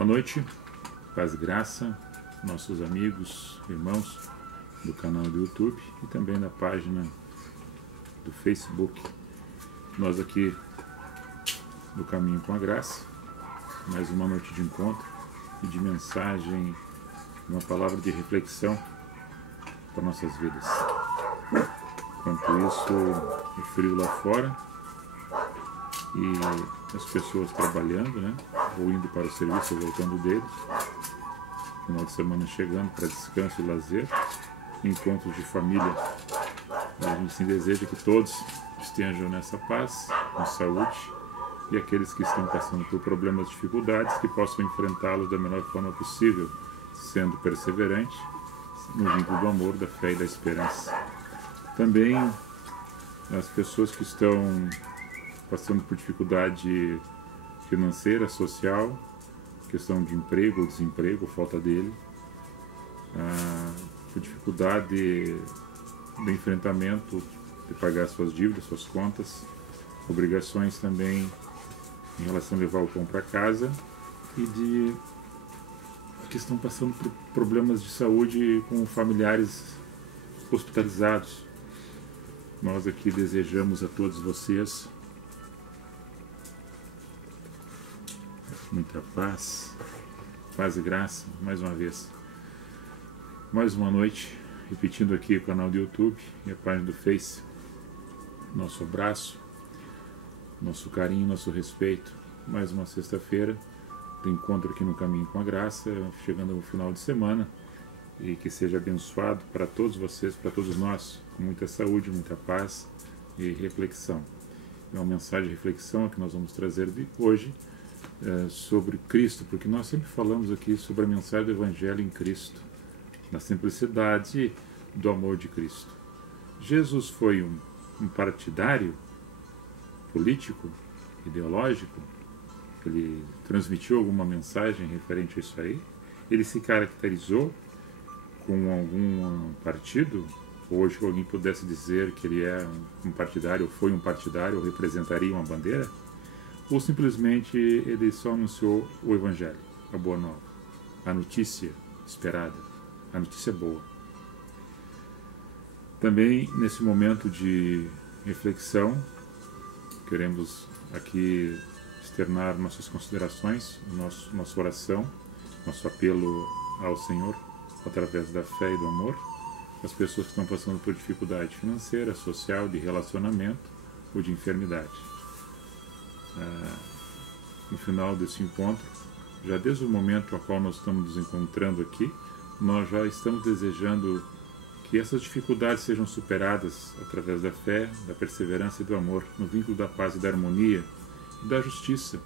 Boa noite, paz e graça, nossos amigos, irmãos do canal do YouTube e também da página do Facebook. Nós aqui do Caminho com a Graça, mais uma noite de encontro e de mensagem, uma palavra de reflexão para nossas vidas. Enquanto isso, o frio lá fora e as pessoas trabalhando, né? Ou indo para o serviço ou voltando deles. Final de semana chegando para descanso e lazer, encontros de família. A gente se deseja que todos estejam nessa paz, com saúde, e aqueles que estão passando por problemas, dificuldades, que possam enfrentá-los da melhor forma possível, sendo perseverante no vínculo do amor, da fé e da esperança. Também as pessoas que estão passando por dificuldade financeira, social, questão de emprego ou desemprego, falta dele, por dificuldade do enfrentamento de pagar suas dívidas, suas contas, obrigações também em relação a levar o pão para casa e de que estão passando por problemas de saúde com familiares hospitalizados. Nós aqui desejamos a todos vocês muita paz, paz e graça, mais uma vez. Mais uma noite, repetindo aqui o canal do YouTube e a página do Face. Nosso abraço, nosso carinho, nosso respeito. Mais uma sexta-feira do encontro aqui no Caminho com a Graça, chegando ao final de semana, e que seja abençoado para todos vocês, para todos nós, com muita saúde, muita paz e reflexão. É uma mensagem de reflexão que nós vamos trazer hoje sobre Cristo, porque nós sempre falamos aqui sobre a mensagem do Evangelho em Cristo, na simplicidade do amor de Cristo. Jesus foi um partidário político, ideológico? Ele transmitiu alguma mensagem referente a isso aí? Ele se caracterizou com algum partido? Hoje alguém pudesse dizer que ele é um partidário, ou foi um partidário, ou representaria uma bandeira? Ou simplesmente ele só anunciou o Evangelho, a boa nova, a notícia esperada, a notícia boa? Também nesse momento de reflexão, queremos aqui externar nossas considerações, nossa oração, nosso apelo ao Senhor, através da fé e do amor, as pessoas que estão passando por dificuldade financeira, social, de relacionamento ou de enfermidade. No final desse encontro, já desde o momento ao qual nós estamos nos encontrando aqui, nós já estamos desejando que essas dificuldades sejam superadas através da fé, da perseverança e do amor, no vínculo da paz e da harmonia e da justiça,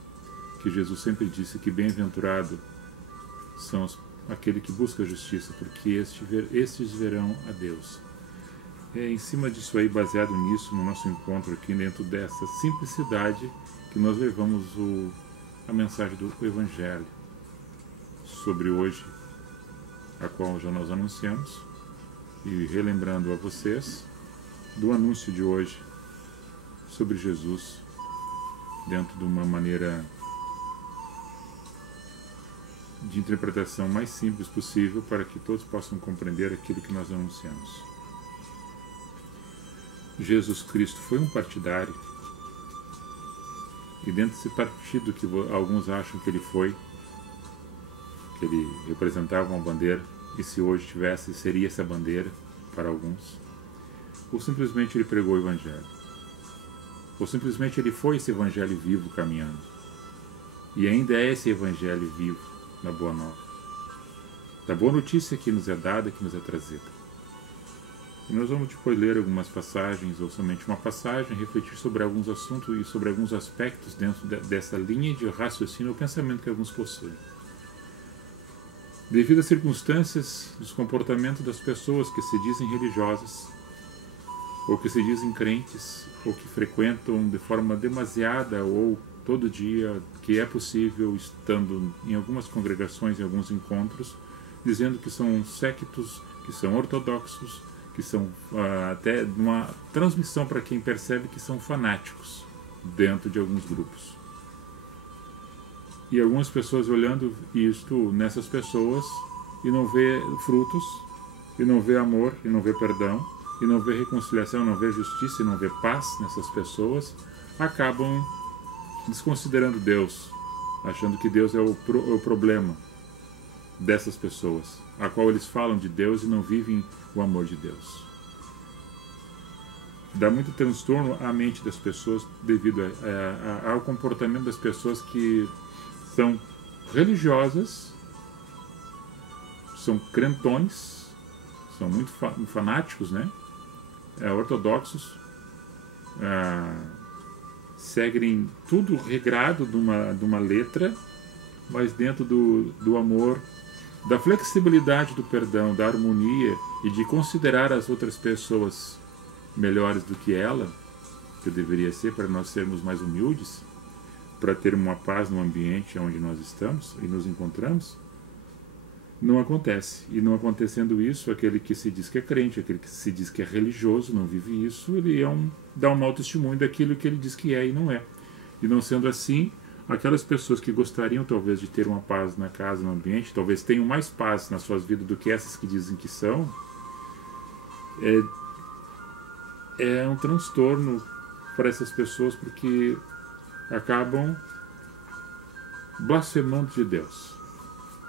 que Jesus sempre disse que bem-aventurado são aquele que busca a justiça, porque estes verão a Deus. É em cima disso aí, baseado nisso, no nosso encontro aqui, dentro dessa simplicidade, que nós levamos a mensagem do Evangelho sobre hoje, a qual já nós anunciamos, e relembrando a vocês do anúncio de hoje sobre Jesus, dentro de uma maneira de interpretação mais simples possível, para que todos possam compreender aquilo que nós anunciamos. Jesus Cristo foi um partidário, e dentro desse partido que alguns acham que ele foi, que ele representava uma bandeira, e se hoje tivesse, seria essa bandeira para alguns, ou simplesmente ele pregou o Evangelho, ou simplesmente ele foi esse Evangelho vivo caminhando, e ainda é esse Evangelho vivo da Boa Nova, da boa notícia que nos é dada, que nos é trazida. E nós vamos depois ler algumas passagens, ou somente uma passagem, refletir sobre alguns assuntos e sobre alguns aspectos dentro dessa linha de raciocínio ou pensamento que alguns possuem. Devido às circunstâncias dos comportamentos das pessoas que se dizem religiosas, ou que se dizem crentes, ou que frequentam de forma demasiada ou todo dia, que é possível, estando em algumas congregações, em alguns encontros, dizendo que são séquitos, que são ortodoxos, que são até uma transmissão para quem percebe que são fanáticos dentro de alguns grupos. E algumas pessoas olhando isto nessas pessoas e não vê frutos, e não vê amor, e não vê perdão, e não vê reconciliação, e não vê justiça, e não vê paz nessas pessoas, acabam desconsiderando Deus, achando que Deus é o problema dessas pessoas, a qual eles falam de Deus e não vivem o amor de Deus. Dá muito transtorno à mente das pessoas devido ao comportamento das pessoas que são religiosas, são crentones, são muito fanáticos, né? Ortodoxos, seguem tudo regrado de uma letra, mas dentro do amor, da flexibilidade do perdão, da harmonia e de considerar as outras pessoas melhores do que ela, que deveria ser para nós sermos mais humildes, para ter uma paz no ambiente onde nós estamos e nos encontramos, não acontece. E não acontecendo isso, aquele que se diz que é crente, aquele que se diz que é religioso, não vive isso, ele dá um mau testemunho daquilo que ele diz que é e não é. E não sendo assim, aquelas pessoas que gostariam talvez de ter uma paz na casa, no ambiente, talvez tenham mais paz nas suas vidas do que essas que dizem que são, é um transtorno para essas pessoas, porque acabam blasfemando de Deus.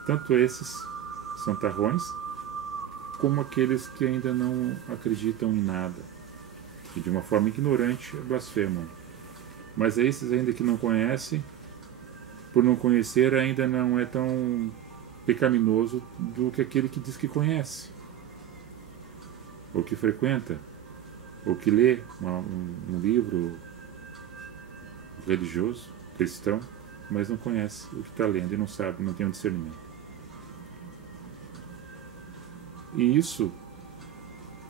Tanto esses santarrões, como aqueles que ainda não acreditam em nada, e de uma forma ignorante blasfemam. Mas esses ainda que não conhecem, por não conhecer, ainda não é tão pecaminoso do que aquele que diz que conhece, ou que frequenta, ou que lê um livro religioso, cristão, mas não conhece o que está lendo e não sabe, não tem um discernimento. E isso,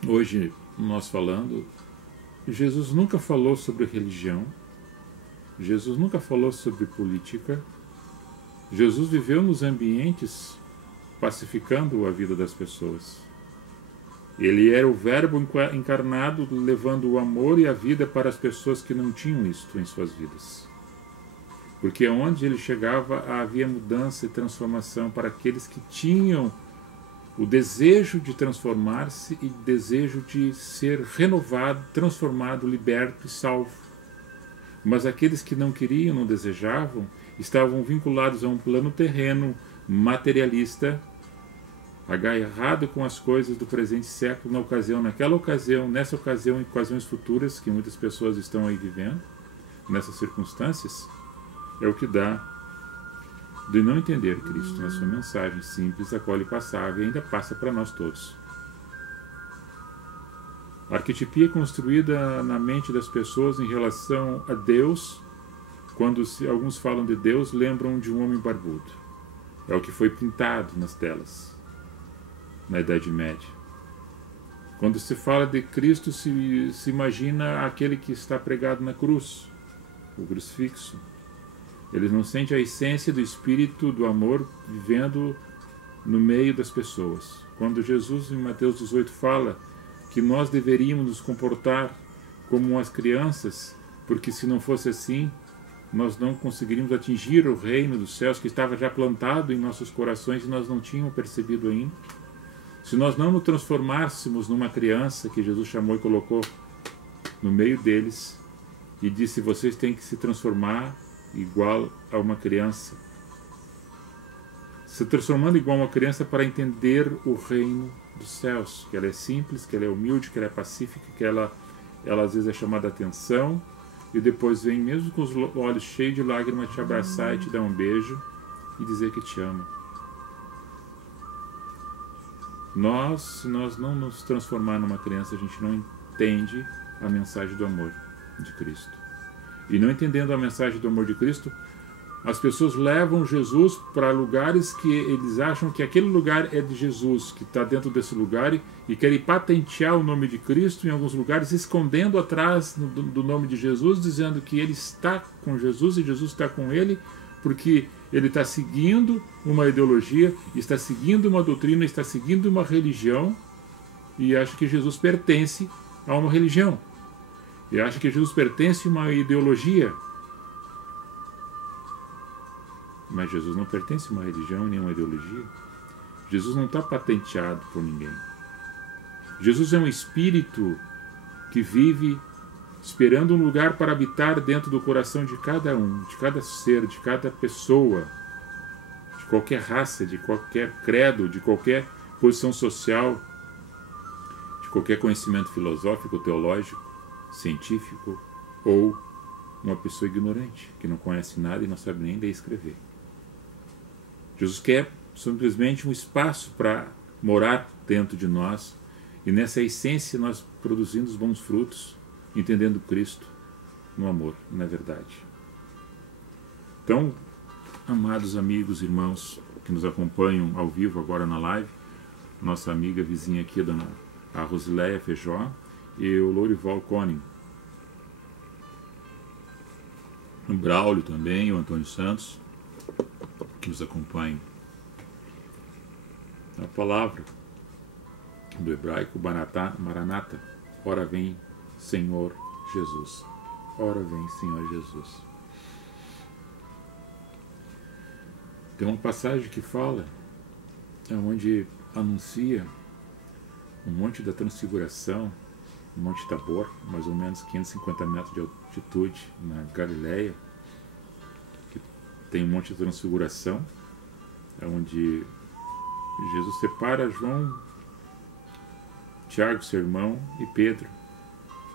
hoje nós falando, Jesus nunca falou sobre religião, Jesus nunca falou sobre política, Jesus viveu nos ambientes pacificando a vida das pessoas. Ele era o Verbo encarnado, levando o amor e a vida para as pessoas que não tinham isto em suas vidas. Porque onde ele chegava havia mudança e transformação para aqueles que tinham o desejo de transformar-se e desejo de ser renovado, transformado, liberto e salvo. Mas aqueles que não queriam, não desejavam, estavam vinculados a um plano terreno, materialista, agarrado com as coisas do presente século, naquela ocasião, nessa ocasião e ocasiões futuras que muitas pessoas estão aí vivendo, nessas circunstâncias, é o que dá de não entender Cristo na sua mensagem simples, a qual ele passava e ainda passa para nós todos. A arquetipia construída na mente das pessoas em relação a Deus, quando alguns falam de Deus, lembram de um homem barbudo. É o que foi pintado nas telas na Idade Média. Quando se fala de Cristo, se imagina aquele que está pregado na cruz, o crucifixo. Eles não sentem a essência do Espírito, do amor, vivendo no meio das pessoas. Quando Jesus, em Mateus 18, fala que nós deveríamos nos comportar como as crianças, porque se não fosse assim, nós não conseguiríamos atingir o reino dos céus que estava já plantado em nossos corações e nós não tínhamos percebido ainda. Se nós não nos transformássemos numa criança que Jesus chamou e colocou no meio deles e disse: vocês têm que se transformar igual a uma criança, se transformando igual a uma criança para entender o reino dos céus, que ela é simples, que ela é humilde, que ela é pacífica, que ela às vezes é chamada a atenção e depois vem mesmo com os olhos cheios de lágrimas te abraçar e te dar um beijo e dizer que te ama. Se nós não nos transformar numa criança, a gente não entende a mensagem do amor de Cristo. E não entendendo a mensagem do amor de Cristo, as pessoas levam Jesus para lugares que eles acham que aquele lugar é de Jesus, que está dentro desse lugar, e querem patentear o nome de Cristo em alguns lugares, escondendo atrás do nome de Jesus, dizendo que ele está com Jesus e Jesus está com ele, porque ele está seguindo uma ideologia, está seguindo uma doutrina, está seguindo uma religião, e acha que Jesus pertence a uma religião. E acha que Jesus pertence a uma ideologia. Mas Jesus não pertence a uma religião nem a uma ideologia. Jesus não está patenteado por ninguém. Jesus é um espírito que vive esperando um lugar para habitar dentro do coração de cada um, de cada ser, de cada pessoa, de qualquer raça, de qualquer credo, de qualquer posição social, de qualquer conhecimento filosófico, teológico, científico, ou uma pessoa ignorante, que não conhece nada e não sabe nem ler e escrever. Jesus quer simplesmente um espaço para morar dentro de nós, e nessa essência nós produzindo os bons frutos, entendendo Cristo no amor, na verdade. Então, amados amigos, irmãos que nos acompanham ao vivo agora na live, nossa amiga vizinha aqui, a Rosileia Feijó, e o Lourival Koning, o Braulio também, o Antônio Santos, que nos acompanham. A palavra do hebraico Maranata, ora vem Senhor Jesus, ora vem Senhor Jesus. Tem uma passagem que fala, onde anuncia o Monte da Transfiguração, o Monte Tabor, mais ou menos 550 metros de altitude, na Galileia, que tem um Monte da Transfiguração, onde Jesus separa João, Tiago, seu irmão, e Pedro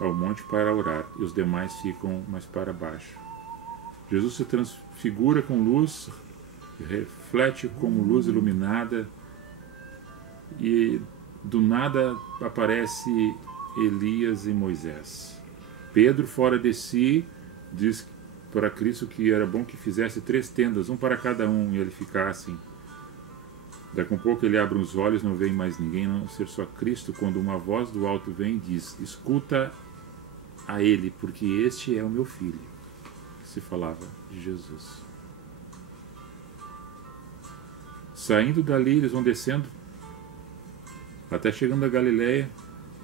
ao monte para orar, e os demais ficam mais para baixo. Jesus se transfigura com luz, reflete como luz iluminada, e do nada aparece Elias e Moisés. Pedro, fora de si, diz para Cristo que era bom que fizesse 3 tendas, um para cada um, e ele ficasse. Daqui a pouco ele abre os olhos, não vê mais ninguém, a não ser só Cristo, quando uma voz do alto vem e diz: escuta a ele, porque este é o meu filho. Se falava de Jesus. Saindo dali, eles vão descendo até chegando a Galileia,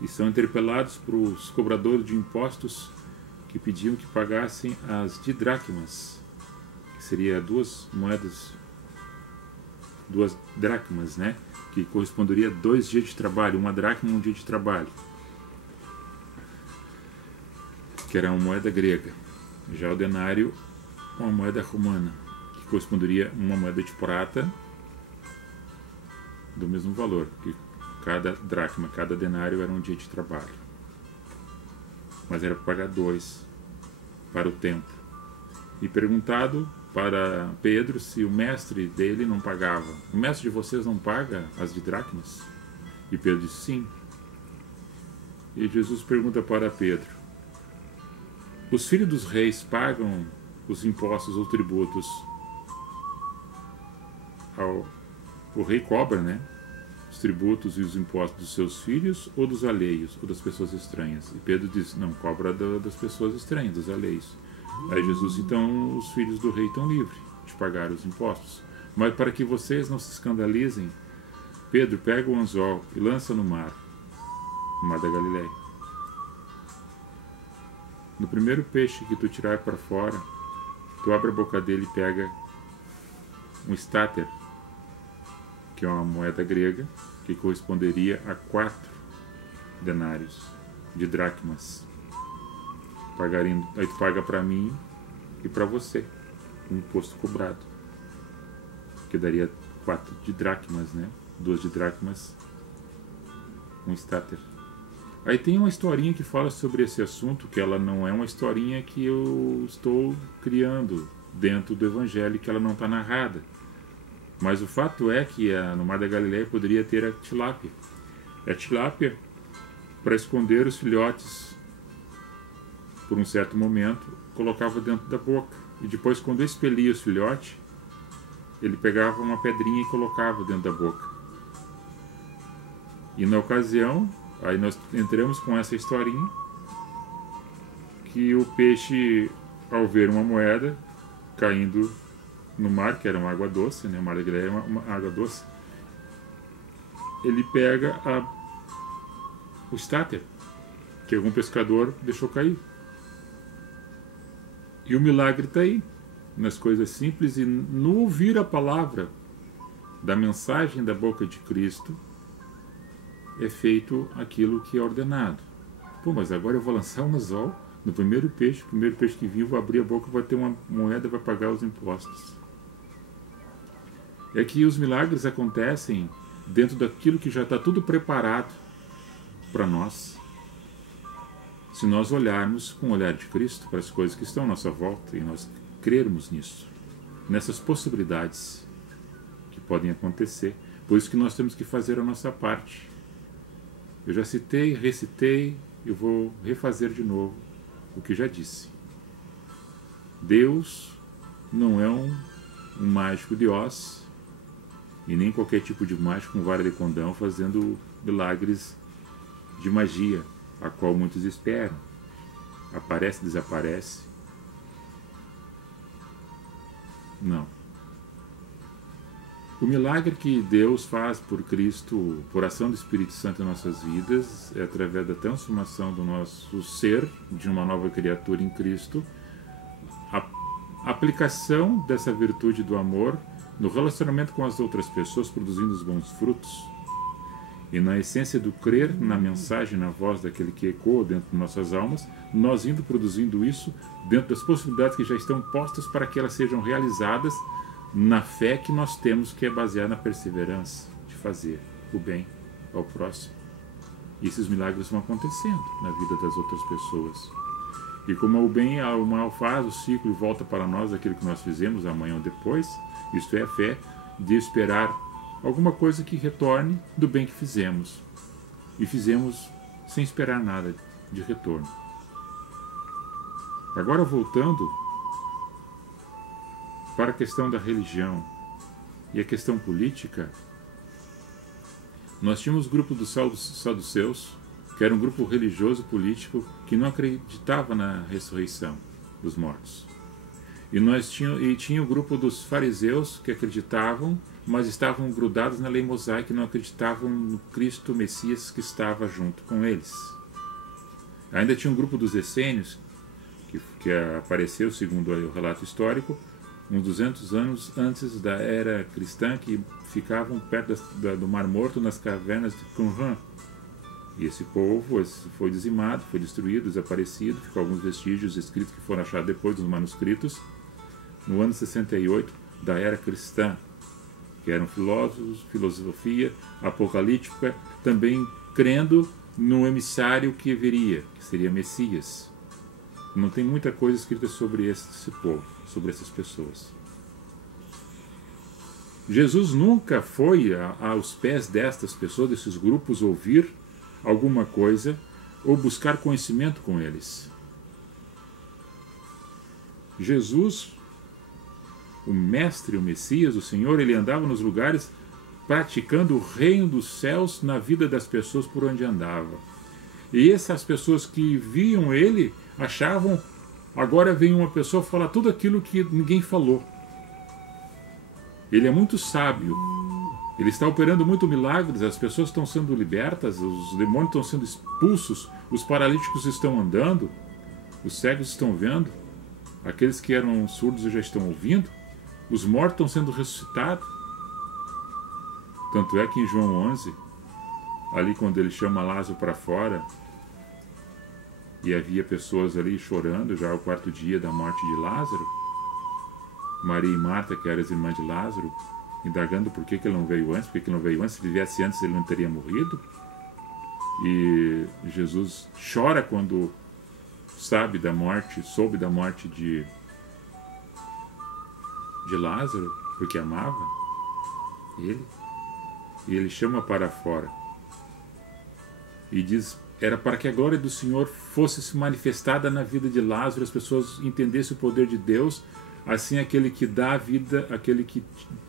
e são interpelados por os cobradores de impostos, que pediam que pagassem as didracmas, que seria 2 moedas, 2 dracmas, né? Que corresponderia a 2 dias de trabalho, 1 dracma, 1 dia de trabalho, que era uma moeda grega. Já o denário, uma moeda romana, que corresponderia a 1 moeda de prata, do mesmo valor, que cada dracma, cada denário era 1 dia de trabalho. Mas era para pagar 2 para o templo. E perguntado para Pedro se o mestre dele não pagava. O mestre de vocês não paga as didracmas? E Pedro disse sim. E Jesus pergunta para Pedro: os filhos dos reis pagam os impostos ou tributos? O rei cobra, né? Os tributos e os impostos dos seus filhos ou dos alheios, ou das pessoas estranhas? E Pedro diz: não, cobra das pessoas estranhas, dos alheios. Aí Jesus: então os filhos do rei estão livres de pagar os impostos. Mas para que vocês não se escandalizem, Pedro, pega o anzol e lança no mar da Galileia. No primeiro peixe que tu tirar para fora, tu abre a boca dele e pega um estáter, que é uma moeda grega, que corresponderia a 4 denários de dracmas. Aí tu paga para mim e para você um imposto cobrado, que daria 4 de dracmas, né? 2 de dracmas, um estáter. Aí tem uma historinha que fala sobre esse assunto, que ela não é uma historinha que eu estou criando dentro do Evangelho, que ela não está narrada. Mas o fato é que no Mar da Galileia poderia ter a tilápia. A tilápia, para esconder os filhotes, por um certo momento, colocava dentro da boca. E depois, quando expelia os filhotes, ele pegava uma pedrinha e colocava dentro da boca. E na ocasião, aí nós entramos com essa historinha, que o peixe, ao ver uma moeda caindo no mar, que era uma água doce, né? O Mar da Galileia é uma água doce, ele pega o estáter, que algum pescador deixou cair. E o milagre está aí. nas coisas simples e no ouvir a palavra da mensagem da boca de Cristo é feito aquilo que é ordenado. Pô, mas agora eu vou lançar um anzol no o primeiro peixe que vir, vou abrir a boca, vai ter uma moeda, vai pagar os impostos. É que os milagres acontecem dentro daquilo que já está tudo preparado para nós. Se nós olharmos com o olhar de Cristo para as coisas que estão à nossa volta e nós crermos nisso, nessas possibilidades que podem acontecer. Por isso que nós temos que fazer a nossa parte. Eu já citei, recitei, eu vou refazer de novo o que já disse. Deus não é um mágico de Oz e nem qualquer tipo de mágico com vara de condão fazendo milagres de magia, a qual muitos esperam. Aparece, desaparece. Não. O milagre que Deus faz por Cristo, por ação do Espírito Santo em nossas vidas, é através da transformação do nosso ser, de uma nova criatura em Cristo, a aplicação dessa virtude do amor no relacionamento com as outras pessoas, produzindo os bons frutos, e na essência do crer na mensagem, na voz daquele que ecoa dentro de nossas almas, nós indo produzindo isso dentro das possibilidades que já estão postas para que elas sejam realizadas na fé que nós temos, que é baseada na perseverança de fazer o bem ao próximo. E esses milagres vão acontecendo na vida das outras pessoas. E como o bem ao mal faz o ciclo e volta para nós aquilo que nós fizemos amanhã ou depois, isto é a fé de esperar alguma coisa que retorne do bem que fizemos. E fizemos sem esperar nada de retorno. Agora voltando para a questão da religião e a questão política, nós tínhamos o grupo dos saduceus, que era um grupo religioso político que não acreditava na ressurreição dos mortos. E tinha o grupo dos fariseus, que acreditavam, mas estavam grudados na lei mosaica e não acreditavam no Cristo Messias que estava junto com eles. Ainda tinha um grupo dos essênios, que apareceu, segundo o relato histórico, uns 200 anos antes da era cristã, que ficavam perto do Mar Morto, nas cavernas de Qumran. E esse povo foi dizimado, foi destruído, desaparecido, ficou alguns vestígios escritos que foram achados depois dos manuscritos, no ano 68 da era cristã, que eram filósofos, filosofia apocalíptica, também crendo no emissário que viria, que seria Messias. Não tem muita coisa escrita sobre esse povo, sobre essas pessoas. Jesus nunca foi aos pés destas pessoas, desses grupos, ouvir alguma coisa ou buscar conhecimento com eles. Jesus, o Mestre, o Messias, o Senhor, ele andava nos lugares praticando o reino dos céus na vida das pessoas por onde andava. E essas pessoas que viam ele achavam, agora vem uma pessoa falar tudo aquilo que ninguém falou. Ele é muito sábio, ele está operando muito milagres, as pessoas estão sendo libertas, os demônios estão sendo expulsos, os paralíticos estão andando, os cegos estão vendo, aqueles que eram surdos já estão ouvindo, os mortos estão sendo ressuscitados. Tanto é que em João 11, ali quando ele chama Lázaro para fora, e havia pessoas ali chorando, já o quarto dia da morte de Lázaro, Maria e Marta, que eram as irmãs de Lázaro, indagando por que ele não veio antes, porque ele não veio antes, se ele viesse antes ele não teria morrido. E Jesus chora quando soube da morte de Lázaro, porque amava ele, e ele chama para fora e diz: era para que a glória do Senhor fosse se manifestada na vida de Lázaro, as pessoas entendessem o poder de Deus. Assim, aquele que dá a vida, aquele que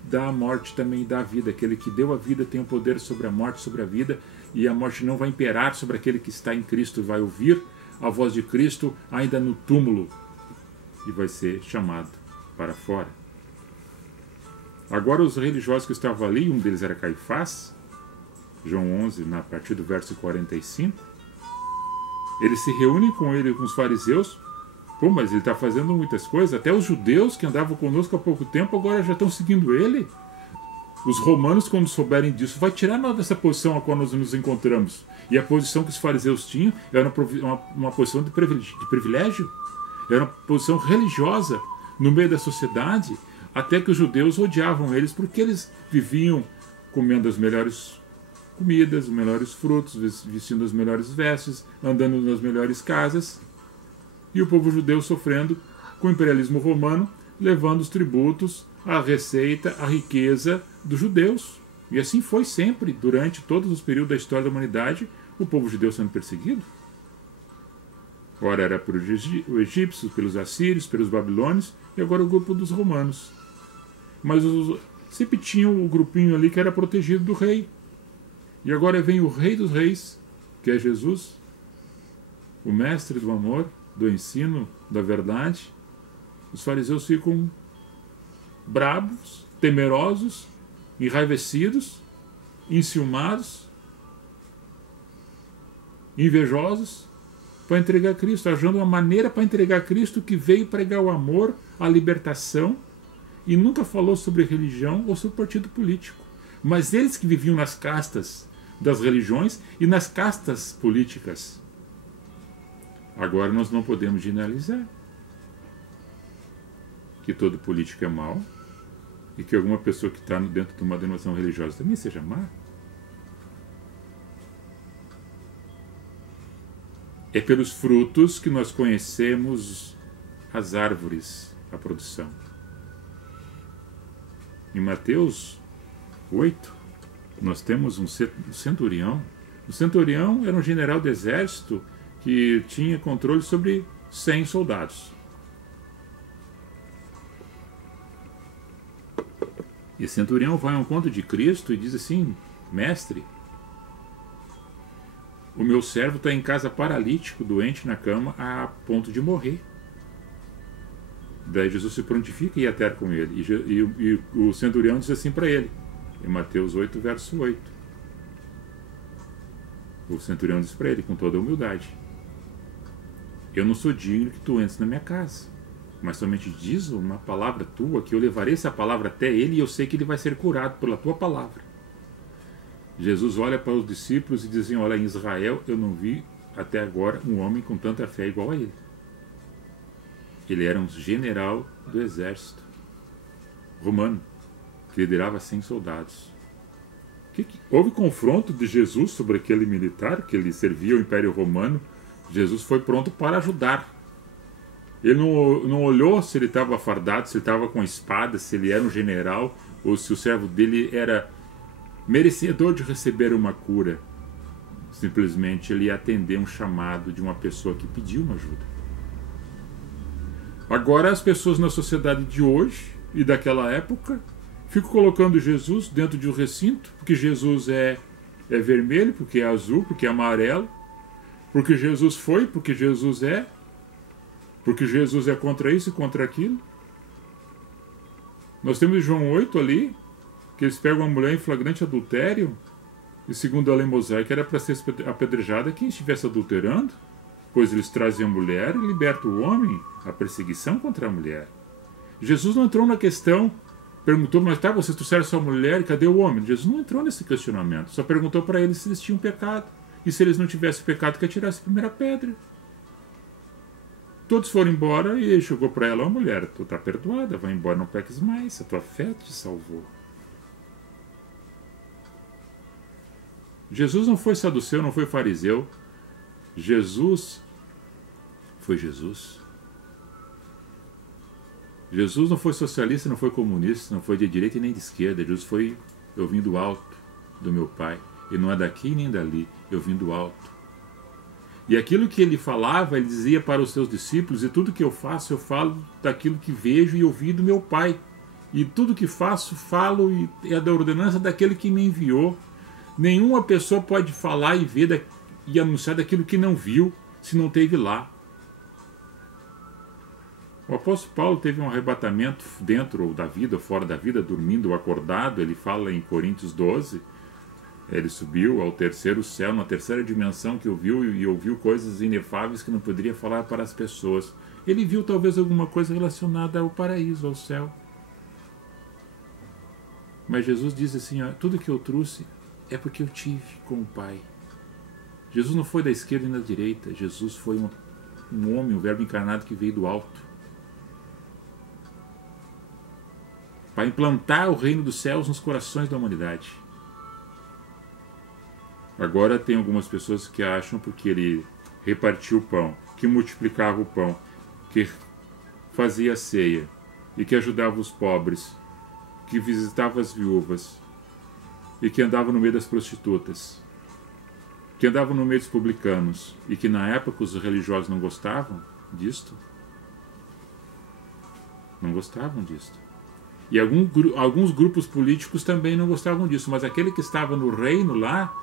dá a morte também dá a vida. Aquele que deu a vida tem o poder sobre a morte, sobre a vida, e a morte não vai imperar sobre aquele que está em Cristo, vai ouvir a voz de Cristo ainda no túmulo e vai ser chamado para fora. Agora os religiosos que estavam ali, um deles era Caifás, João 11, a partir do verso 45, eles se reúnem com ele, com os fariseus, Pô, mas ele está fazendo muitas coisas. Até os judeus que andavam conosco há pouco tempo agora já estão seguindo ele. Os romanos, quando souberem disso, vai tirar nós dessa posição a qual nós nos encontramos. E a posição que os fariseus tinham era uma posição de privilégio. Era uma posição religiosa no meio da sociedade, até que os judeus odiavam eles porque eles viviam comendo as melhores comidas, os melhores frutos, vestindo as melhores vestes, andando nas melhores casas. E o povo judeu sofrendo com o imperialismo romano, levando os tributos, a receita, a riqueza dos judeus. E assim foi sempre, durante todos os períodos da história da humanidade, o povo judeu sendo perseguido. Ora era pelos egípcios, pelos assírios, pelos babilônios, e agora o grupo dos romanos. Mas sempre tinha o grupinho ali que era protegido do rei. E agora vem o rei dos reis, que é Jesus, o mestre do amor, do ensino, da verdade. Os fariseus ficam bravos, temerosos, enraivecidos, enciumados, invejosos, para entregar Cristo, achando uma maneira para entregar Cristo que veio pregar o amor, a libertação, e nunca falou sobre religião ou sobre partido político. Mas eles que viviam nas castas das religiões e nas castas políticas. Agora nós não podemos generalizar que todo político é mau e que alguma pessoa que está dentro de uma denominação religiosa também seja má. É pelos frutos que nós conhecemos as árvores, a produção. Em Mateus 8, nós temos um centurião. O centurião era um general do exército que tinha controle sobre 100 soldados. E o centurião vai ao encontro de Cristo e diz assim: mestre, o meu servo está em casa paralítico, doente na cama, a ponto de morrer. Daí Jesus se prontifica e ir até com ele. E o centurião diz assim para ele, em Mateus 8, verso 8. O centurião diz para ele, com toda a humildade: eu não sou digno que tu entres na minha casa, mas somente diz uma palavra tua, que eu levarei essa palavra até ele, e eu sei que ele vai ser curado pela tua palavra. Jesus olha para os discípulos e diz assim: olha, em Israel eu não vi até agora um homem com tanta fé igual a ele. Ele era um general do exército romano, que liderava 100 soldados. Houve confronto de Jesus sobre aquele militar, que ele servia ao Império Romano. Jesus foi pronto para ajudar. Ele não olhou se ele estava fardado, se ele estava com espada, se ele era um general, ou se o servo dele era merecedor de receber uma cura. Simplesmente ele ia atender um chamado de uma pessoa que pediu uma ajuda. Agora as pessoas na sociedade de hoje e daquela época ficam colocando Jesus dentro de um recinto, porque Jesus é vermelho, porque é azul, porque é amarelo, porque Jesus foi, porque Jesus é contra isso e contra aquilo. Nós temos João 8 ali, que eles pegam uma mulher em flagrante adultério, e segundo a lei mosaica era para ser apedrejada quem estivesse adulterando, pois eles trazem a mulher e libertam o homem, a perseguição contra a mulher. Jesus não entrou na questão, perguntou, mas tá, vocês trouxeram sua mulher, cadê o homem? Jesus não entrou nesse questionamento, só perguntou para eles se eles tinham pecado, e se eles não tivessem pecado, que atirasse a primeira pedra. Todos foram embora e ele chegou para ela: ó, mulher, tu está perdoada, vai embora, não peques mais, a tua fé te salvou. Jesus não foi saduceu, não foi fariseu. Jesus foi Jesus. Jesus não foi socialista, não foi comunista, não foi de direita e nem de esquerda. Jesus foi: eu vim do alto do meu Pai, e não é daqui nem dali, eu vim do alto. E aquilo que ele falava, ele dizia para os seus discípulos: e tudo que eu faço, eu falo daquilo que vejo e ouvi do meu Pai. E tudo que faço, falo e é da ordenança daquele que me enviou. Nenhuma pessoa pode falar e ver e anunciar daquilo que não viu, se não teve lá. O apóstolo Paulo teve um arrebatamento dentro da vida, ou fora da vida, dormindo ou acordado. Ele fala em Coríntios 12, ele subiu ao terceiro céu, na terceira dimensão, que ouviu e ouviu coisas inefáveis que não poderia falar para as pessoas. Ele viu talvez alguma coisa relacionada ao paraíso, ao céu. Mas Jesus diz assim, ó, tudo que eu trouxe é porque eu tive com o Pai. Jesus não foi da esquerda e da direita. Jesus foi um homem, um verbo encarnado que veio do alto. Para implantar o reino dos céus nos corações da humanidade. Agora tem algumas pessoas que acham porque ele repartiu o pão, que multiplicava o pão, que fazia a ceia e que ajudava os pobres, que visitava as viúvas e que andava no meio das prostitutas, que andava no meio dos publicanos e que na época os religiosos não gostavam disto. Não gostavam disto. E alguns grupos políticos também não gostavam disso, mas aquele que estava no reino lá,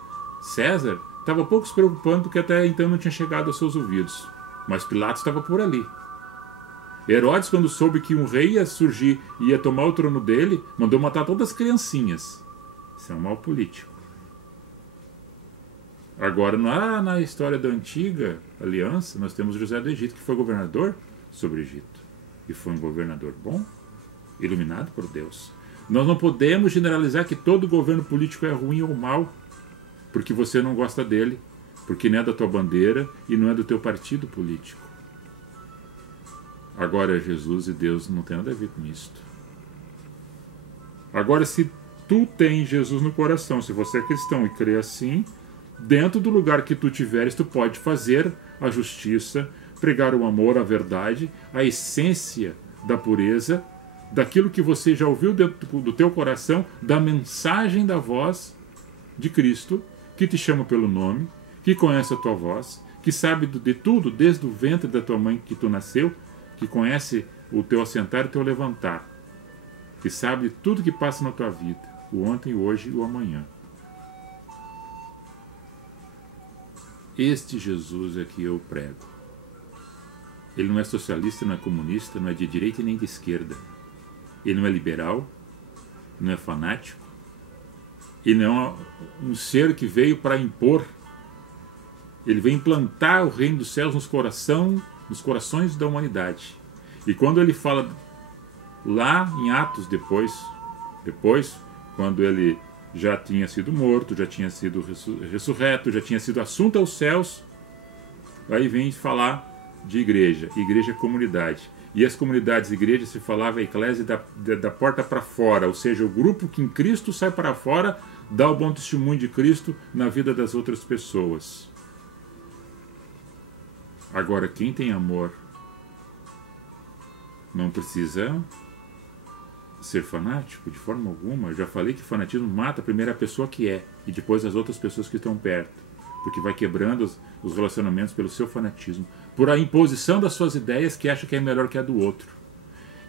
César, estava pouco se preocupando porque até então não tinha chegado aos seus ouvidos. Mas Pilatos estava por ali. Herodes, quando soube que um rei ia surgir e ia tomar o trono dele, mandou matar todas as criancinhas. Isso é um mal político. Agora, na história da antiga aliança, nós temos José do Egito, que foi governador sobre o Egito. E foi um governador bom, iluminado por Deus. Nós não podemos generalizar que todo governo político é ruim ou mau, porque você não gosta dele, porque não é da tua bandeira e não é do teu partido político. Agora, Jesus e Deus não tem nada a ver com isto. Agora, se tu tens Jesus no coração, se você é cristão e crê assim, dentro do lugar que tu tiveres, tu pode fazer a justiça, pregar o amor, a verdade, a essência da pureza, daquilo que você já ouviu dentro do teu coração, da mensagem da voz de Cristo, que te chama pelo nome, que conhece a tua voz, que sabe de tudo, desde o ventre da tua mãe que tu nasceu, que conhece o teu assentar e o teu levantar, que sabe de tudo que passa na tua vida, o ontem, o hoje e o amanhã. Este Jesus é que eu prego. Ele não é socialista, não é comunista, não é de direita e nem de esquerda. Ele não é liberal, não é fanático, ele não é um ser que veio para impor. Ele veio implantar o reino dos céus nos corações da humanidade. E quando ele fala lá em Atos, depois, quando ele já tinha sido morto, já tinha sido ressurreto, já tinha sido assunto aos céus, aí vem falar de igreja é comunidade. E as comunidades e igrejas se falava a eclésia da porta para fora, ou seja, o grupo que em Cristo sai para fora, dá o bom testemunho de Cristo na vida das outras pessoas. Agora, quem tem amor não precisa ser fanático de forma alguma. Eu já falei que fanatismo mata a primeira pessoa que é e depois as outras pessoas que estão perto, porque vai quebrando os relacionamentos pelo seu fanatismo, por a imposição das suas ideias que acha que é melhor que a do outro.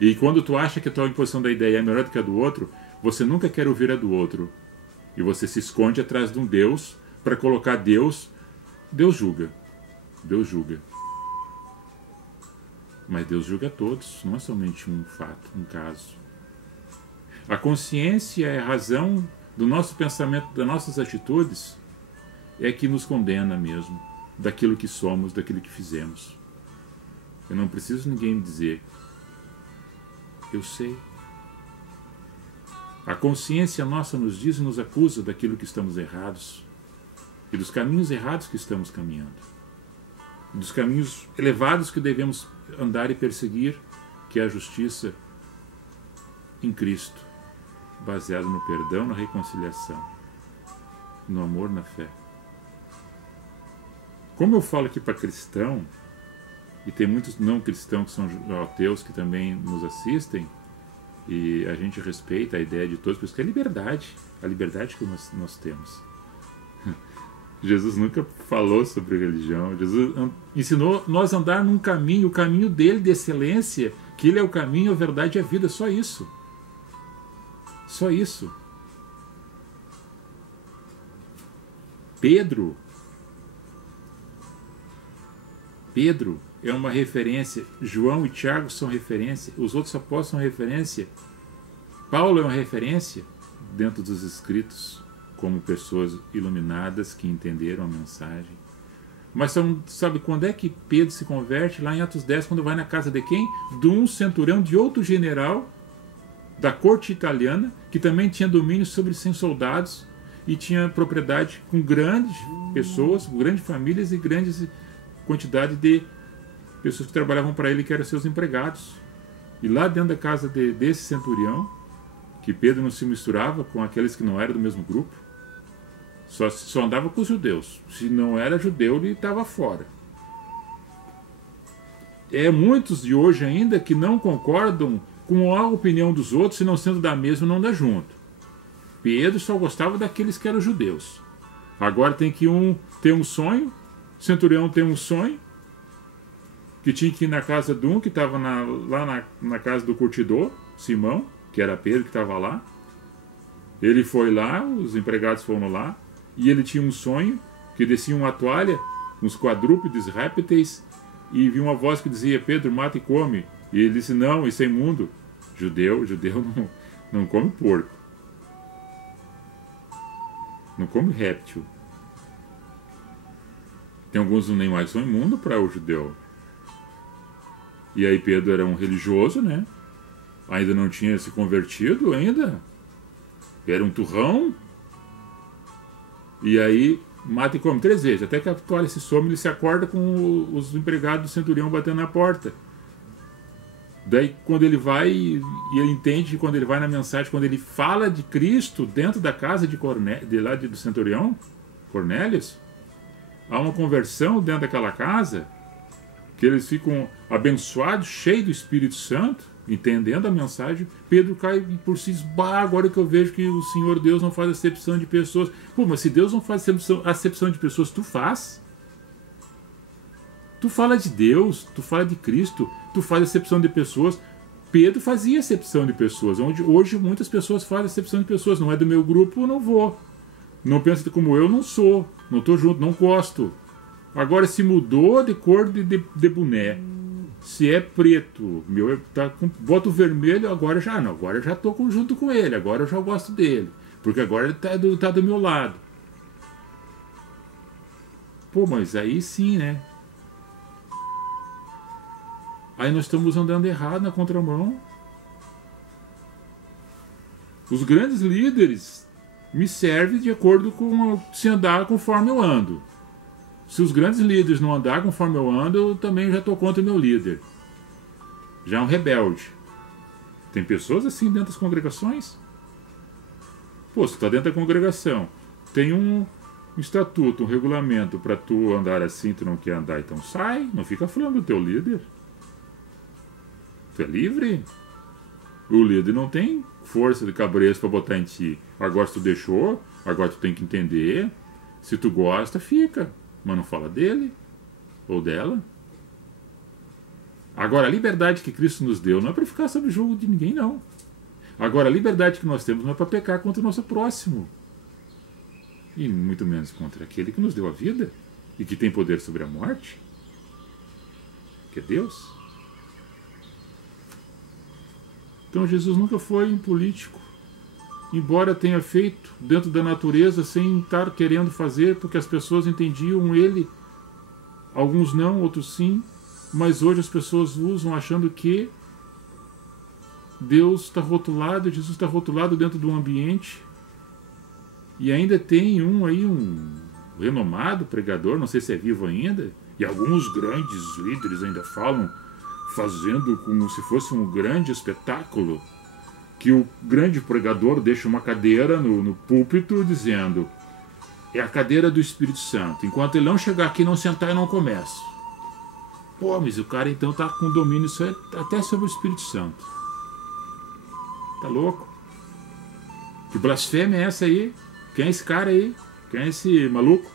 E quando tu acha que a tua imposição da ideia é melhor do que a do outro, você nunca quer ouvir a do outro. E você se esconde atrás de um Deus para colocar Deus. Deus julga. Deus julga. Mas Deus julga a todos, não é somente um fato, um caso. A consciência é a razão do nosso pensamento, das nossas atitudes, é que nos condena mesmo, daquilo que somos, daquilo que fizemos. Eu não preciso ninguém me dizer. Eu sei. A consciência nossa nos diz e nos acusa daquilo que estamos errados e dos caminhos errados que estamos caminhando, dos caminhos elevados que devemos andar e perseguir, que é a justiça em Cristo, baseado no perdão, na reconciliação, no amor, na fé. Como eu falo aqui para cristão, e tem muitos não cristãos que são ateus que também nos assistem, e a gente respeita a ideia de todos, porque é a liberdade que nós temos. Jesus nunca falou sobre religião. Jesus ensinou nós a andar num caminho, o caminho dele de excelência, que ele é o caminho, a verdade e a vida. Só isso. Só isso. Pedro é uma referência. João e Tiago são referência. Os outros apóstolos são referência. Paulo é uma referência dentro dos escritos, como pessoas iluminadas que entenderam a mensagem. Mas sabe quando é que Pedro se converte? Lá em Atos 10, quando vai na casa de quem? De um centurião, de outro general da corte italiana, que também tinha domínio sobre 100 soldados e tinha propriedade com grandes pessoas, com grandes famílias e grandes quantidade de pessoas que trabalhavam para ele, que eram seus empregados. E lá dentro da casa desse centurião, que Pedro não se misturava com aqueles que não eram do mesmo grupo, só andava com os judeus. Se não era judeu, ele estava fora. Muitos de hoje ainda que não concordam com a opinião dos outros, se não sendo da mesma, não dá junto. Pedro só gostava daqueles que eram judeus. Agora tem que ter um sonho, o centurião tem um sonho, que tinha que ir na casa de um que estava lá na casa do curtidor, Simão, que era Pedro que estava lá. Ele foi lá, os empregados foram lá, e ele tinha um sonho, que descia uma toalha, uns quadrúpedes, répteis, e viu uma voz que dizia: Pedro, mata e come. E ele disse: não, isso é imundo. Judeu não come porco. Não come réptil. Tem alguns animais que são imundos para o judeu. E aí Pedro era um religioso, né? Ainda não tinha se convertido ainda. Era um turrão. E aí mata e come 3 vezes. Até que a toalha se some, ele se acorda com os empregados do centurião batendo na porta. Daí quando ele vai, e ele entende, quando ele vai na mensagem, quando ele fala de Cristo dentro da casa do centurião, Cornélios, há uma conversão dentro daquela casa, que eles ficam abençoados, cheios do Espírito Santo, entendendo a mensagem. Pedro cai por si, agora que eu vejo que o Senhor Deus não faz acepção de pessoas. Pô, mas se Deus não faz acepção de pessoas, tu faz? Tu fala de Deus, tu fala de Cristo, tu faz acepção de pessoas. Pedro fazia acepção de pessoas, onde hoje muitas pessoas fazem acepção de pessoas. Não é do meu grupo, eu não vou. Não pensa como eu, não sou. Não estou junto, não gosto. Agora se mudou de cor de boné. Se é preto, bota o vermelho, agora já não. Agora eu já estou junto com ele, agora eu já gosto dele. Porque agora ele tá do meu lado. Pô, mas aí sim, né? Aí nós estamos andando errado na contramão. Os grandes líderes me servem de acordo com se andar conforme eu ando. Se os grandes líderes não andar conforme eu ando, eu também já estou contra o meu líder. Já é um rebelde. Tem pessoas assim dentro das congregações? Pô, você está dentro da congregação, tem um estatuto, um regulamento para tu andar assim, tu não quer andar, então sai, não fica falando do teu líder. Tu é livre. O líder não tem força de cabresto para botar em ti. Agora tu deixou, agora tu tem que entender. Se tu gosta, fica. Mas não fala dele ou dela. Agora, a liberdade que Cristo nos deu não é para ficar sob julgo de ninguém, não. Agora, a liberdade que nós temos não é para pecar contra o nosso próximo. E muito menos contra aquele que nos deu a vida e que tem poder sobre a morte, que é Deus. Então Jesus nunca foi um político, embora tenha feito dentro da natureza sem estar querendo fazer, porque as pessoas entendiam ele, alguns não, outros sim, mas hoje as pessoas usam achando que Deus está rotulado, Jesus está rotulado dentro do ambiente, e ainda tem um renomado pregador, não sei se é vivo ainda, e alguns grandes líderes ainda falam, fazendo como se fosse um grande espetáculo, que o grande pregador deixa uma cadeira no púlpito dizendo: é a cadeira do Espírito Santo, enquanto ele não chegar aqui, não sentar, eu não começo. Pô, mas o cara então está com domínio até sobre o Espírito Santo. Tá louco? Que blasfêmia é essa aí? Quem é esse cara aí? Quem é esse maluco?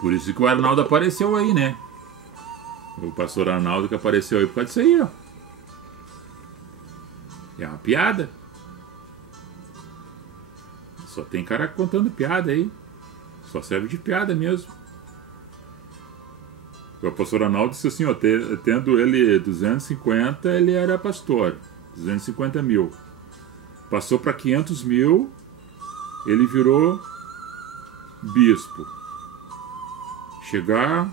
Por isso que o Arnaldo apareceu aí, né? O pastor Arnaldo que apareceu aí por causa disso aí, ó. É uma piada. Só tem cara contando piada aí. Só serve de piada mesmo. O pastor Arnaldo disse assim, ó, tendo ele 250, ele era pastor. 250 mil. Passou para 500 mil, ele virou bispo chegar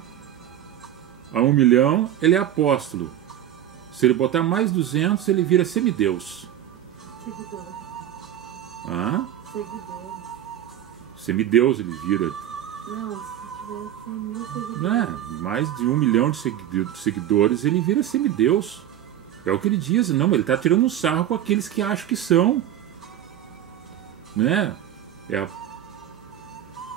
a 1 milhão, ele é apóstolo. Se ele botar mais 200, ele vira semideus. Seguidores. Ah? Seguidores. Semideus ele vira. Não, se tivesse 1.000 seguidores. Mais de 1 milhão de seguidores, ele vira semideus. É o que ele diz. Não, ele está tirando um sarro com aqueles que acham que são. Né? É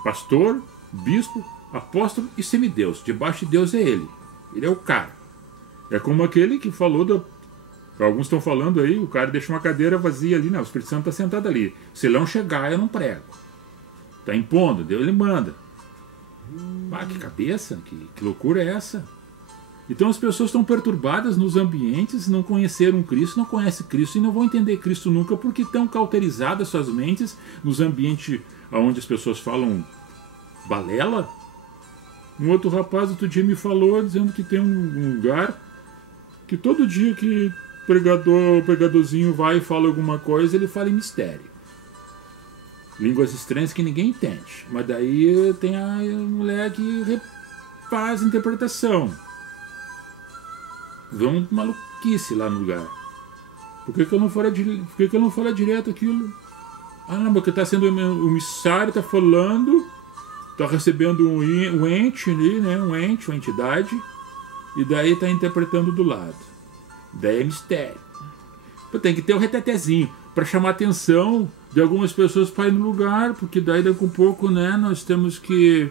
pastor, bispo, apóstolo e semideus. Debaixo de Deus é ele. Ele é o cara. É como aquele que falou alguns estão falando aí, o cara deixa uma cadeira vazia ali, né? O Espírito Santo está sentado ali. Se ele não chegar, eu não prego. Está impondo, Deus ele manda. Ah, que cabeça, que loucura é essa? Então as pessoas estão perturbadas nos ambientes, não conheceram Cristo, não conhecem Cristo e não vão entender Cristo nunca porque estão cauterizadas suas mentes nos ambientes onde as pessoas falam balela. Um outro rapaz outro dia me falou dizendo que tem um lugar que todo dia que o pregadorzinho vai e fala alguma coisa, ele fala em mistério. Línguas estranhas que ninguém entende. Mas daí tem a mulher que faz interpretação. Vamos maluquice lá no lugar. Por que eu não falo direto aquilo? Ah, não, porque está sendo o missário, está falando, está recebendo um ente ali, né? Um ente, uma entidade, e daí está interpretando do lado. Daí é mistério. Tem que ter um retetezinho para chamar a atenção de algumas pessoas para ir no lugar, porque daí daqui a pouco, né, nós temos que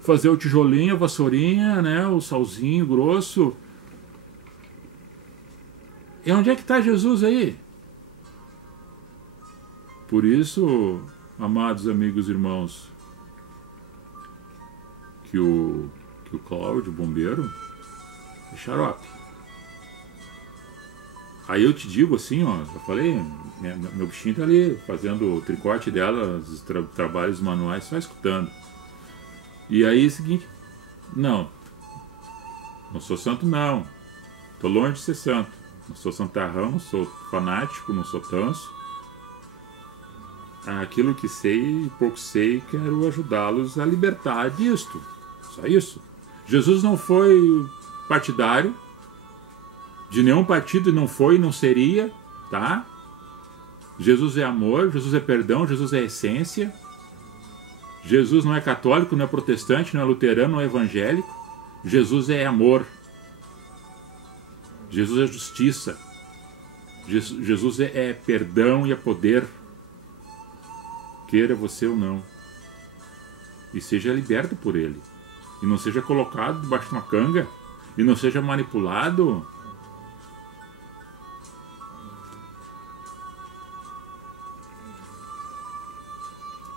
fazer o tijolinho, a vassourinha, né, o salzinho grosso. E onde é que está Jesus aí? Por isso, amados amigos e irmãos, que o Cláudio, bombeiro, é xarope. Aí eu te digo assim, ó, já falei, meu bichinho tá ali fazendo o tricote dela, os trabalhos manuais, só escutando. E aí é o seguinte, não sou santo não, tô longe de ser santo, não sou santarrão, não sou fanático, não sou tanso. Aquilo que sei, pouco sei, quero ajudá-los a libertar disto, só isso. Jesus não foi partidário de nenhum partido, não foi, não seria, tá? Jesus é amor, Jesus é perdão, Jesus é essência. Jesus não é católico, não é protestante, não é luterano, não é evangélico. Jesus é amor. Jesus é justiça. Jesus é perdão e é poder. Queira você ou não. E seja liberto por ele. E não seja colocado debaixo de uma canga. E não seja manipulado.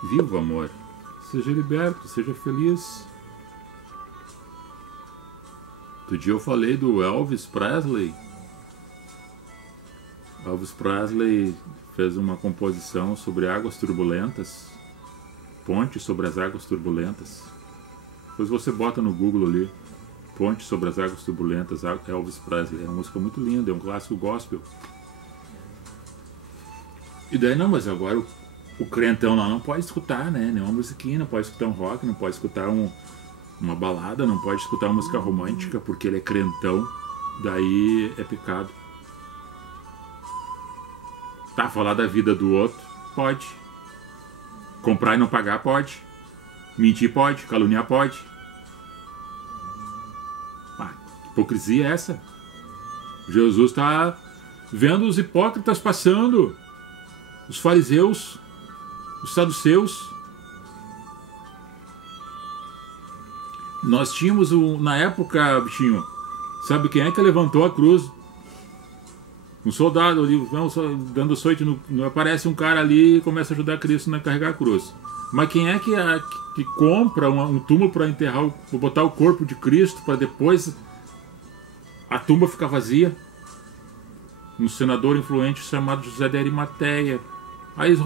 Viva o amor. Seja liberto, seja feliz. Outro dia eu falei do Elvis Presley. Elvis Presley fez uma composição sobre águas turbulentas. Ponte sobre as águas turbulentas. Depois você bota no Google ali. Ponte sobre as águas turbulentas, Elvis Presley. É uma música muito linda, é um clássico gospel. E daí não, mas agora o crentão lá não pode escutar, né? Nenhuma musiquinha, não pode escutar um rock, não pode escutar uma balada, não pode escutar uma música romântica, porque ele é crentão, daí é pecado. Tá, falar da vida do outro, pode. Comprar e não pagar, pode. Mentir, pode. Caluniar, pode. Ah, que hipocrisia é essa? Jesus está vendo os hipócritas passando, os fariseus, os saduceus. Nós tínhamos na época, bichinho, sabe quem é que levantou a cruz? Um soldado ali, dando açoite, aparece um cara ali e começa a ajudar Cristo a carregar a cruz. Mas quem é que compra um túmulo para enterrar, para botar o corpo de Cristo, para depois a tumba ficar vazia? Um senador influente chamado José de Arimateia. Aí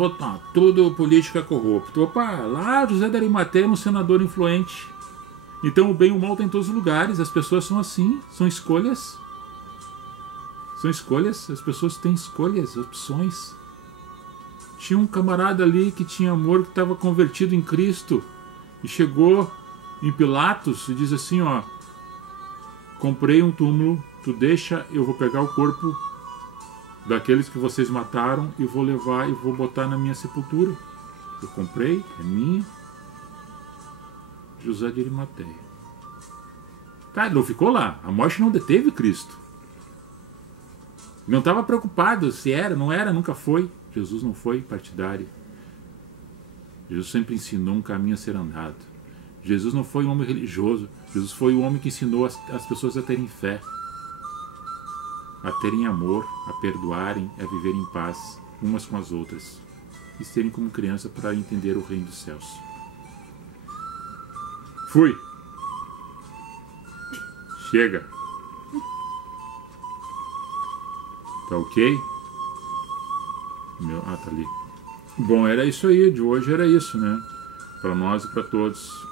tudo política corrupta. Opa, lá José de Arimateia é um senador influente. Então o bem e o mal está em todos os lugares. As pessoas são assim, são escolhas. São escolhas, as pessoas têm escolhas, opções. Tinha um camarada ali que tinha amor, que estava convertido em Cristo. E chegou em Pilatos e diz assim, ó, comprei um túmulo, tu deixa, eu vou pegar o corpo daqueles que vocês mataram e vou levar e vou botar na minha sepultura. Eu comprei, é minha. José de Arimateia. Tá, ele não ficou lá. A morte não deteve Cristo. Não estava preocupado se era, não era, nunca foi. Jesus não foi partidário. Jesus sempre ensinou um caminho a ser andado. Jesus não foi um homem religioso. Jesus foi o homem que ensinou as pessoas a terem fé, a terem amor, a perdoarem, a viverem em paz umas com as outras e serem como criança para entender o reino dos céus. Fui. Chega. Tá ok? Tá ali. Bom, era isso aí. De hoje era isso, né? Para nós e para todos.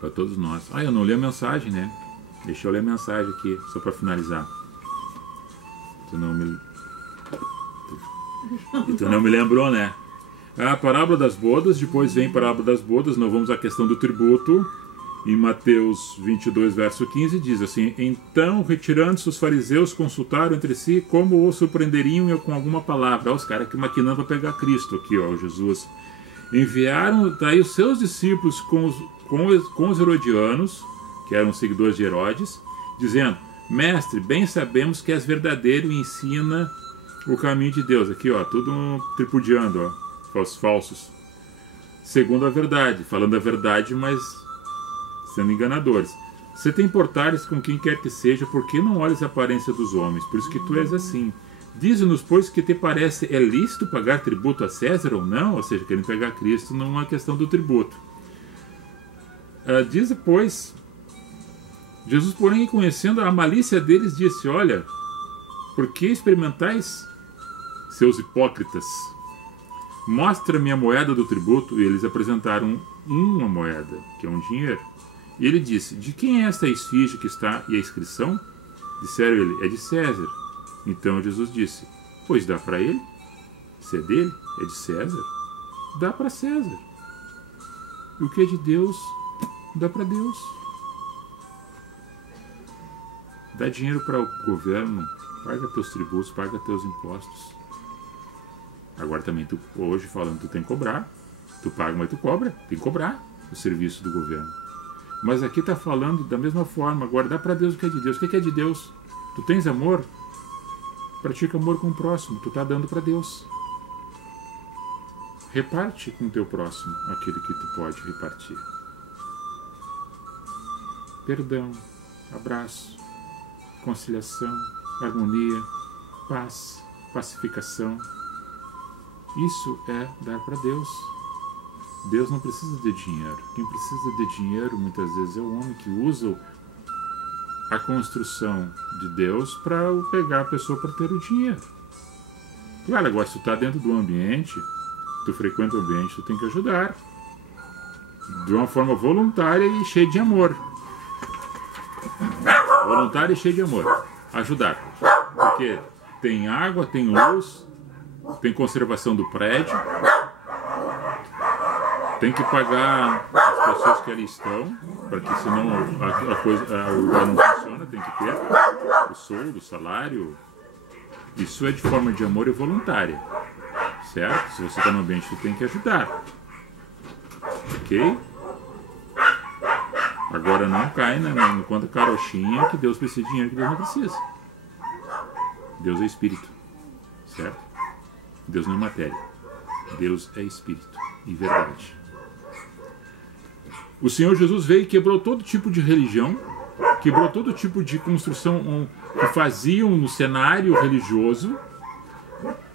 Para todos nós. Ah, eu não li a mensagem, né? Deixa eu ler a mensagem aqui, só para finalizar. Tu não me lembrou, né? A parábola das bodas, depois vem a parábola das bodas, nós vamos à questão do tributo. Em Mateus 22, verso 15, diz assim: então, retirando-se os fariseus, consultaram entre si como o surpreenderiam com alguma palavra. Olha os caras aqui maquinando para pegar Cristo aqui, ó, Jesus. Enviaram daí os seus discípulos com os herodianos, que eram seguidores de Herodes, dizendo: mestre, bem sabemos que és verdadeiro e ensina o caminho de Deus. Aqui, ó, tudo tripudiando, ó, os falsos. Segundo a verdade, falando a verdade, mas sendo enganadores. Você tem portares com quem quer que seja, por que não olhas a aparência dos homens? Por isso que tu és assim. Dize-nos, pois, que te parece é lícito pagar tributo a César ou não? Ou seja, querem pegar Cristo numa questão do tributo. Diz, pois, Jesus, porém, conhecendo a malícia deles, disse: olha, por que experimentais, seus hipócritas? Mostra-me a moeda do tributo. E eles apresentaram uma moeda, que é um dinheiro. E ele disse: de quem é esta esfinge que está e a inscrição? Disseram ele: é de César. Então Jesus disse: pois dá para ele. Se é dele, é de César, dá para César. E o que é de Deus, dá para Deus. Dá dinheiro para o governo, paga teus tributos, paga teus impostos. Agora também, tu, hoje falando, tu tem que cobrar. Tu paga, mas tu cobra. Tem que cobrar o serviço do governo. Mas aqui está falando da mesma forma. Agora dá para Deus o que é de Deus. O que é de Deus? Tu tens amor? Pratica amor com o próximo. Tu está dando para Deus. Reparte com o teu próximo aquilo que tu pode repartir. Perdão, abraço, conciliação, harmonia, paz, pacificação. Isso é dar para Deus. Deus não precisa de dinheiro. Quem precisa de dinheiro muitas vezes é o homem que usa a construção de Deus para pegar a pessoa para ter o dinheiro. Claro, agora se tu está dentro do ambiente, tu frequenta o ambiente, tu tem que ajudar de uma forma voluntária e cheia de amor. Voluntária e cheia de amor. Ajudar. Porque tem água, tem luz, tem conservação do prédio, tem que pagar as pessoas que ali estão, para que senão o lugar não funciona, tem que ter o soldo, o salário. Isso é de forma de amor e voluntária, certo? Se você está no ambiente, você tem que ajudar, ok? Agora não cai no quanto carochinha que Deus precisa de dinheiro que Deus não precisa. Deus é espírito, certo? Deus não é matéria. Deus é espírito e verdade. O Senhor Jesus veio e quebrou todo tipo de religião, quebrou todo tipo de construção que faziam no cenário religioso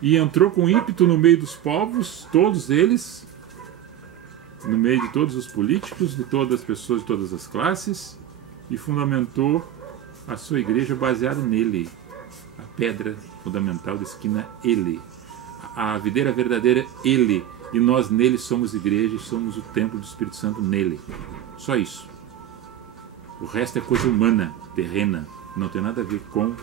e entrou com ímpeto no meio dos povos, todos eles, no meio de todos os políticos, de todas as pessoas de todas as classes, e fundamentou a sua igreja baseada nele. A pedra fundamental da esquina, ele. A videira verdadeira, ele. E nós nele somos igreja e somos o templo do Espírito Santo nele. Só isso. O resto é coisa humana, terrena. Não tem nada a ver com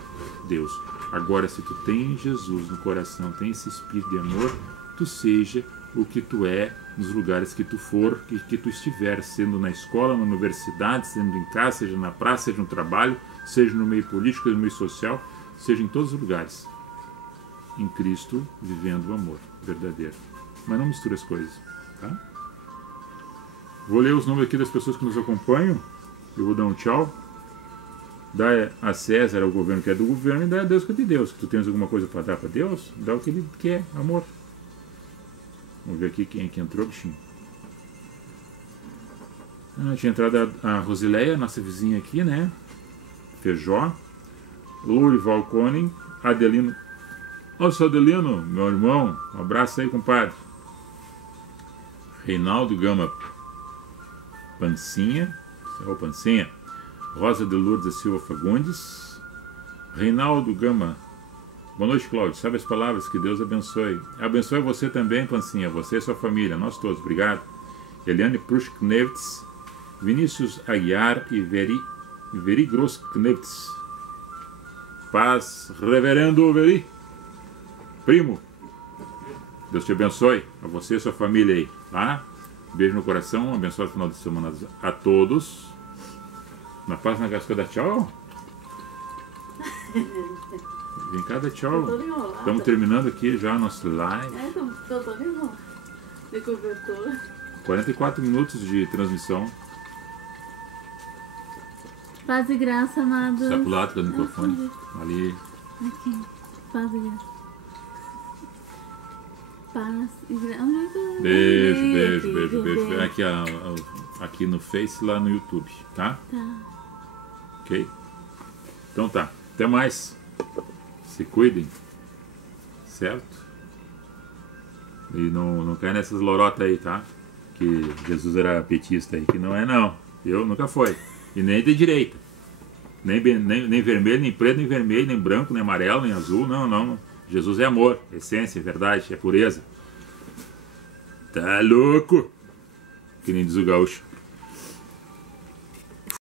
Deus. Agora, se tu tem Jesus no coração, tem esse espírito de amor, tu seja o que tu é nos lugares que tu for e que tu estiver, sendo na escola, na universidade, sendo em casa, seja na praça, seja no trabalho, seja no meio político, no meio social, seja em todos os lugares. Em Cristo, vivendo o amor verdadeiro. Mas não misture as coisas, tá? Vou ler os nomes aqui das pessoas que nos acompanham. Eu vou dar um tchau. Dá a César, ao governo que é do governo, e dá a Deus que é de Deus. Se tu tens alguma coisa para dar para Deus, dá o que Ele quer, amor. Vamos ver aqui quem é que entrou, bichinho. Tinha entrado a Rosileia, nossa vizinha aqui, né? Feijó. Lourival Conen. Adelino. Ô, seu Adelino, meu irmão. Um abraço aí, compadre. Reinaldo Gama Pancinha. Ô, Pancinha. Rosa de Lourdes da Silva Fagundes. Reinaldo Gama. Boa noite, Cláudio. Sabe as palavras? Que Deus abençoe. Abençoe você também, Pancinha. Você e sua família. Nós todos. Obrigado. Eliane Prusch-Knevitz. Vinícius Aguiar e Veri Gross-Knevitz. Paz, reverendo Veri. Primo. Deus te abençoe. A você e sua família aí. Tá? Beijo no coração. Um abençoado final de semana a todos. Na paz, na graça, dá tchau. Vem cá, dá tchau. Estamos terminando aqui já nosso live. Tô toda enrolada. De cobertor. 44 minutos de transmissão. Paz e graça, amados. Está pro lado do microfone. Ali. Aqui. Paz e graça. Paz e graça. Beijo. Aqui, aqui no Face, lá no YouTube, tá? Tá. Ok? Então tá. Até mais. Se cuidem. Certo? E não cai nessas lorotas aí, tá? Que Jesus era petista aí. Que não é, não. Eu nunca foi. E nem de direita. Nem vermelho, nem preto, nem vermelho, nem branco, nem amarelo, nem azul. Não. Jesus é amor, essência, verdade, é pureza. Tá louco? Que nem diz o gaúcho.